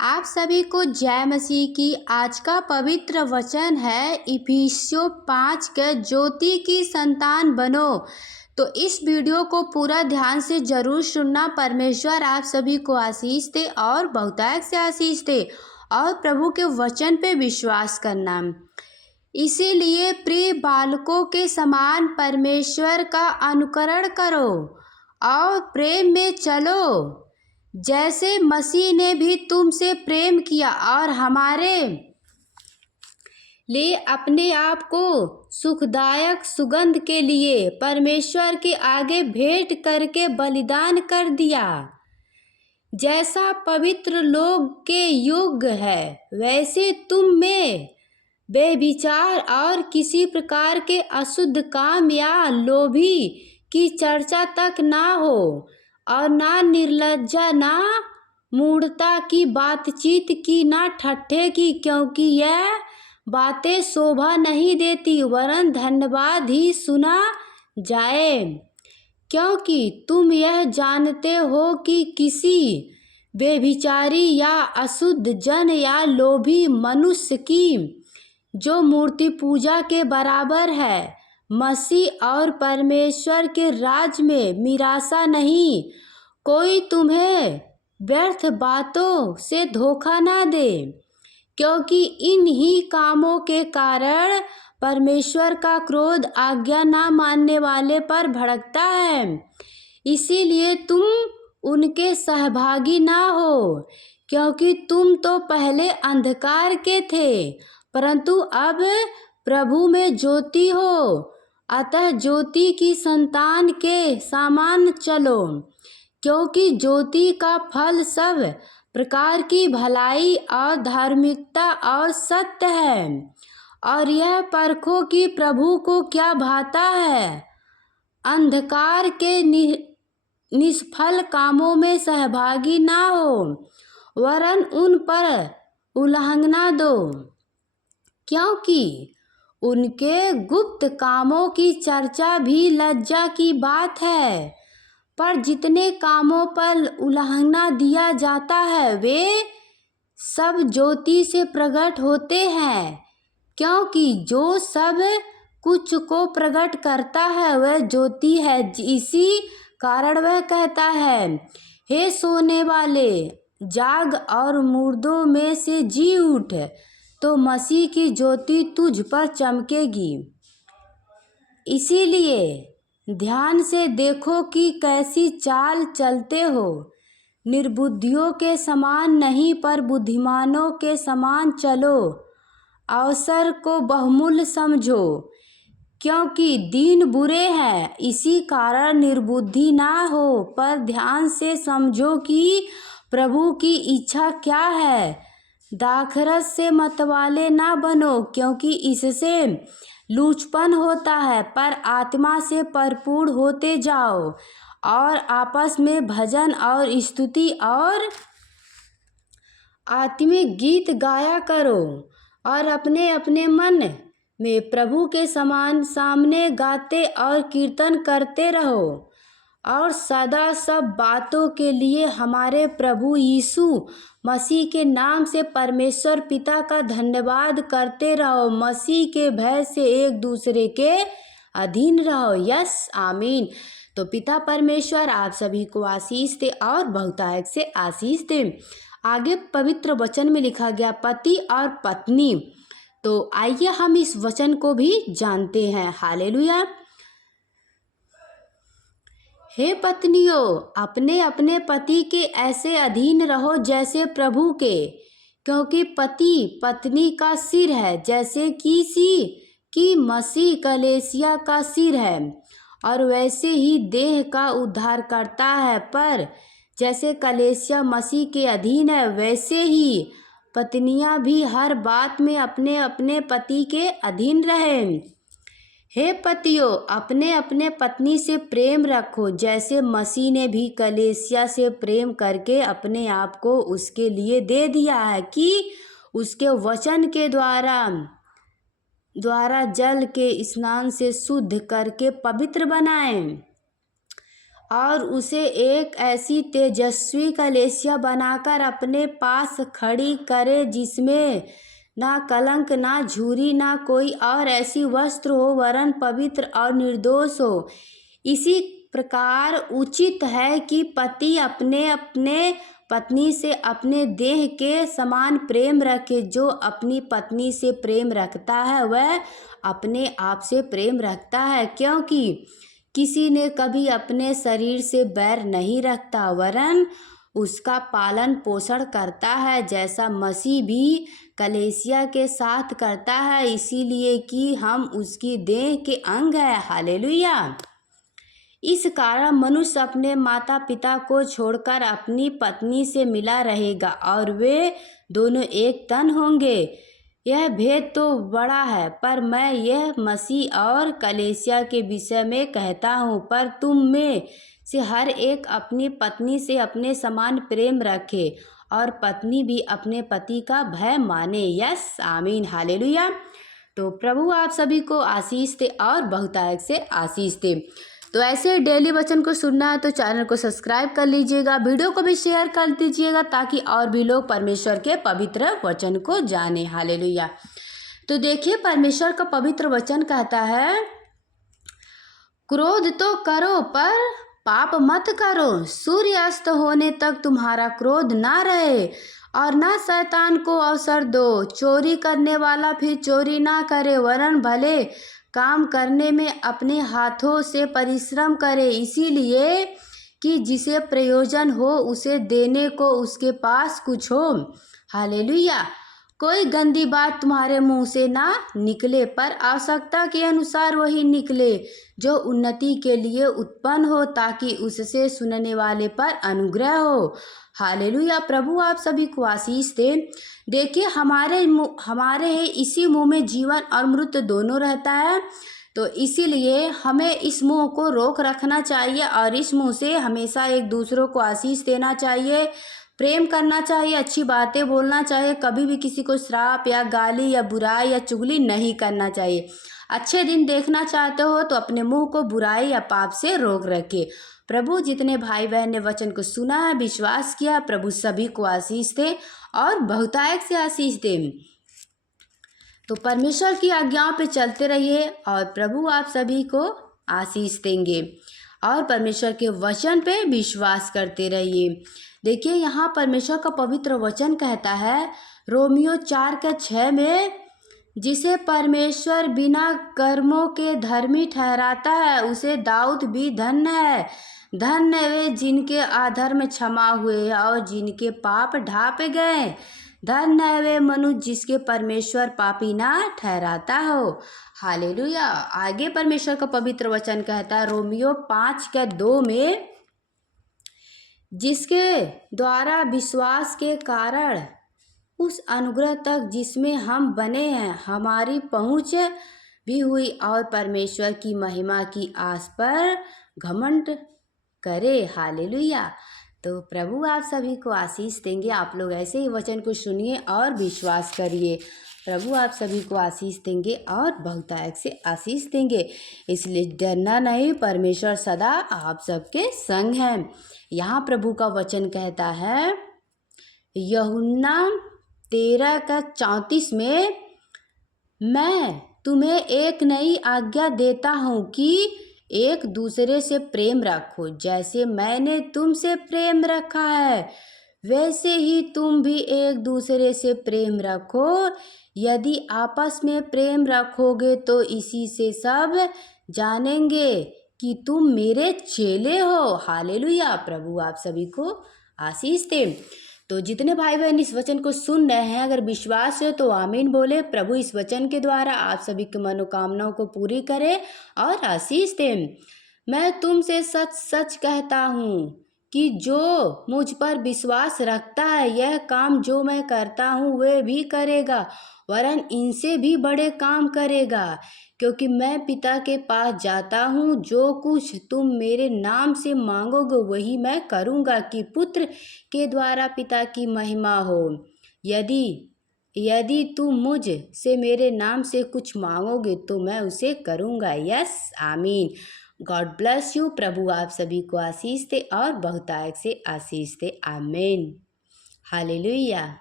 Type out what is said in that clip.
आप सभी को जय मसीह की। आज का पवित्र वचन है इफिसियों 5 के ज्योति की संतान बनो। तो इस वीडियो को पूरा ध्यान से जरूर सुनना। परमेश्वर आप सभी को आशीष दे और बहुतायत से आशीष दे और प्रभु के वचन पे विश्वास करना। इसीलिए प्रिय बालकों के समान परमेश्वर का अनुकरण करो और प्रेम में चलो, जैसे मसीह ने भी तुमसे प्रेम किया और हमारे लिए अपने आप को सुखदायक सुगंध के लिए परमेश्वर के आगे भेंट करके बलिदान कर दिया, जैसा पवित्र लोग के योग्य है। वैसे तुम में बेविचार और किसी प्रकार के अशुद्ध काम या लोभी की चर्चा तक ना हो, और ना निर्लज्जा, ना मूढ़ता की बातचीत की, ना ठट्ठे की, क्योंकि यह बातें शोभा नहीं देती, वरन धन्यवाद ही सुना जाए। क्योंकि तुम यह जानते हो कि किसी बेभिचारी या अशुद्ध जन या लोभी मनुष्य की जो मूर्ति पूजा के बराबर है, मसीह और परमेश्वर के राज में निराशा नहीं। कोई तुम्हें व्यर्थ बातों से धोखा ना दे, क्योंकि इन ही कामों के कारण परमेश्वर का क्रोध आज्ञा ना मानने वाले पर भड़कता है। इसीलिए तुम उनके सहभागी ना हो, क्योंकि तुम तो पहले अंधकार के थे, परंतु अब प्रभु में ज्योति हो। अतः ज्योति की संतान के समान चलो, क्योंकि ज्योति का फल सब प्रकार की भलाई और धार्मिकता और सत्य है। और यह परखो कि प्रभु को क्या भाता है। अंधकार के निष्फल कामों में सहभागी ना हो, वरन उन पर उल्लंघना दो, क्योंकि उनके गुप्त कामों की चर्चा भी लज्जा की बात है। पर जितने कामों पर उल्लंघना दिया जाता है वे सब ज्योति से प्रकट होते हैं, क्योंकि जो सब कुछ को प्रकट करता है वह ज्योति है। इसी कारण वह कहता है, हे सोने वाले जाग और मुर्दों में से जी उठ, तो मसीह की ज्योति तुझ पर चमकेगी। इसीलिए ध्यान से देखो कि कैसी चाल चलते हो। निर्बुद्धियों के समान नहीं, पर बुद्धिमानों के समान चलो। अवसर को बहुमूल्य समझो, क्योंकि दिन बुरे हैं। इसी कारण निर्बुद्धि ना हो, पर ध्यान से समझो कि प्रभु की इच्छा क्या है। दाखरस से मतवाले ना बनो, क्योंकि इससे लूचपन होता है, पर आत्मा से भरपूर होते जाओ और आपस में भजन और स्तुति और आत्मिक गीत गाया करो, और अपने अपने मन में प्रभु के समान सामने गाते और कीर्तन करते रहो। और सदा सब बातों के लिए हमारे प्रभु यीशु मसीह के नाम से परमेश्वर पिता का धन्यवाद करते रहो। मसीह के भय से एक दूसरे के अधीन रहो। यस, आमीन। तो पिता परमेश्वर आप सभी को आशीष दे और बहुतायत से आशीष दे। आगे पवित्र वचन में लिखा गया पति और पत्नी। तो आइए हम इस वचन को भी जानते हैं। हालेलुया। हे पत्नियों, अपने अपने पति के ऐसे अधीन रहो जैसे प्रभु के, क्योंकि पति पत्नी का सिर है, जैसे कि मसीह कलीसिया का सिर है, और वैसे ही देह का उद्धार करता है। पर जैसे कलीसिया मसीह के अधीन है, वैसे ही पत्नियां भी हर बात में अपने अपने पति के अधीन रहें। हे पतियों, अपने अपने पत्नी से प्रेम रखो, जैसे मसीह ने भी कलीसिया से प्रेम करके अपने आप को उसके लिए दे दिया है, कि उसके वचन के द्वारा जल के स्नान से शुद्ध करके पवित्र बनाएं, और उसे एक ऐसी तेजस्वी कलेसिया बनाकर अपने पास खड़ी करे जिसमें ना कलंक, ना झुर्री, ना कोई और ऐसी वस्त्र हो, वरन पवित्र और निर्दोष हो। इसी प्रकार उचित है कि पति अपने अपने पत्नी से अपने देह के समान प्रेम रखे। जो अपनी पत्नी से प्रेम रखता है वह अपने आप से प्रेम रखता है, क्योंकि किसी ने कभी अपने शरीर से बैर नहीं रखता, वरन उसका पालन पोषण करता है, जैसा मसीह भी कलीसिया के साथ करता है, इसीलिए कि हम उसकी देह के अंग हैं। हालेलुया। इस कारण मनुष्य अपने माता पिता को छोड़कर अपनी पत्नी से मिला रहेगा और वे दोनों एक तन होंगे। यह भेद तो बड़ा है, पर मैं यह मसीह और कलीसिया के विषय में कहता हूँ। पर तुम में से हर एक अपनी पत्नी से अपने समान प्रेम रखे और पत्नी भी अपने पति का भय माने। यस, आमीन, हालेलुया। तो प्रभु आप सभी को आशीष दे और बहुतायत से आशीष दे। तो ऐसे डेली वचन को सुनना है तो चैनल को सब्सक्राइब कर लीजिएगा, वीडियो को भी शेयर कर दीजिएगा, ताकि और भी लोग परमेश्वर के पवित्र वचन को जाने। हालेलुया। तो देखिए, परमेश्वर का पवित्र वचन कहता है, क्रोध तो करो पर पाप मत करो। सूर्य अस्त होने तक तुम्हारा क्रोध ना रहे और ना शैतान को अवसर दो। चोरी करने वाला फिर चोरी ना करे, वरन भले काम करने में अपने हाथों से परिश्रम करे, इसीलिए कि जिसे प्रयोजन हो उसे देने को उसके पास कुछ हो। हालेलुया। कोई गंदी बात तुम्हारे मुंह से ना निकले, पर आवश्यकता के अनुसार वही निकले जो उन्नति के लिए उत्पन्न हो, ताकि उससे सुनने वाले पर अनुग्रह हो। हालेलुया। प्रभु आप सभी को आशीष दे। देखिए, हमारे इसी मुंह में जीवन और मृत्यु दोनों रहता है, तो इसीलिए हमें इस मुंह को रोक रखना चाहिए और इस मुंह से हमेशा एक दूसरों को आशीष देना चाहिए, प्रेम करना चाहिए, अच्छी बातें बोलना चाहिए, कभी भी किसी को श्राप या गाली या बुराई या चुगली नहीं करना चाहिए। अच्छे दिन देखना चाहते हो तो अपने मुंह को बुराई या पाप से रोक रखे। प्रभु जितने भाई बहन ने वचन को सुना है, विश्वास किया, प्रभु सभी को आशीष दे और बहुतायत से आशीष दे। तो परमेश्वर की आज्ञाओं पे चलते रहिए और प्रभु आप सभी को आशीष देंगे और परमेश्वर के वचन पे विश्वास करते रहिए। देखिए, यहाँ परमेश्वर का पवित्र वचन कहता है, रोमियो 4:6 में, जिसे परमेश्वर बिना कर्मों के धर्मी ठहराता है उसे दाऊद भी धन्य है। धन्य वे जिनके अधर्म क्षमा हुए और जिनके पाप ढांपे गए। धन्य है वे मनुष्य जिसके परमेश्वर पापी ना ठहराता हो। हालेलुया। आगे परमेश्वर का पवित्र वचन कहता है, रोमियो 5:2 में, जिसके द्वारा विश्वास के कारण उस अनुग्रह तक जिसमें हम बने हैं हमारी पहुँच भी हुई और परमेश्वर की महिमा की आस पर घमंड करे। हालेलुया। तो प्रभु आप सभी को आशीष देंगे। आप लोग ऐसे ही वचन को सुनिए और विश्वास करिए। प्रभु आप सभी को आशीष देंगे और बहुतायत से आशीष देंगे। इसलिए डरना नहीं, परमेश्वर सदा आप सबके संग हैं। यहाँ प्रभु का वचन कहता है, यूहन्ना 13:34 में, मैं तुम्हें एक नई आज्ञा देता हूँ कि एक दूसरे से प्रेम रखो। जैसे मैंने तुमसे प्रेम रखा है वैसे ही तुम भी एक दूसरे से प्रेम रखो। यदि आपस में प्रेम रखोगे तो इसी से सब जानेंगे कि तुम मेरे चेले हो। हालेलुया। प्रभु आप सभी को आशीष दे। तो जितने भाई बहन इस वचन को सुन रहे हैं, अगर विश्वास है तो आमीन बोले। प्रभु इस वचन के द्वारा आप सभी की मनोकामनाओं को पूरी करे और आशीष दे। मैं तुमसे सच सच कहता हूँ कि जो मुझ पर विश्वास रखता है यह काम जो मैं करता हूँ वे भी करेगा, वरन इनसे भी बड़े काम करेगा, क्योंकि मैं पिता के पास जाता हूँ। जो कुछ तुम मेरे नाम से मांगोगे वही मैं करूँगा, कि पुत्र के द्वारा पिता की महिमा हो। यदि तुम मुझ से मेरे नाम से कुछ मांगोगे तो मैं उसे करूँगा। यस, आमीन। God bless you. प्रभु आप सभी को आशीष दे और बहुतायत से आशीष दे। आमीन। हालेलुया।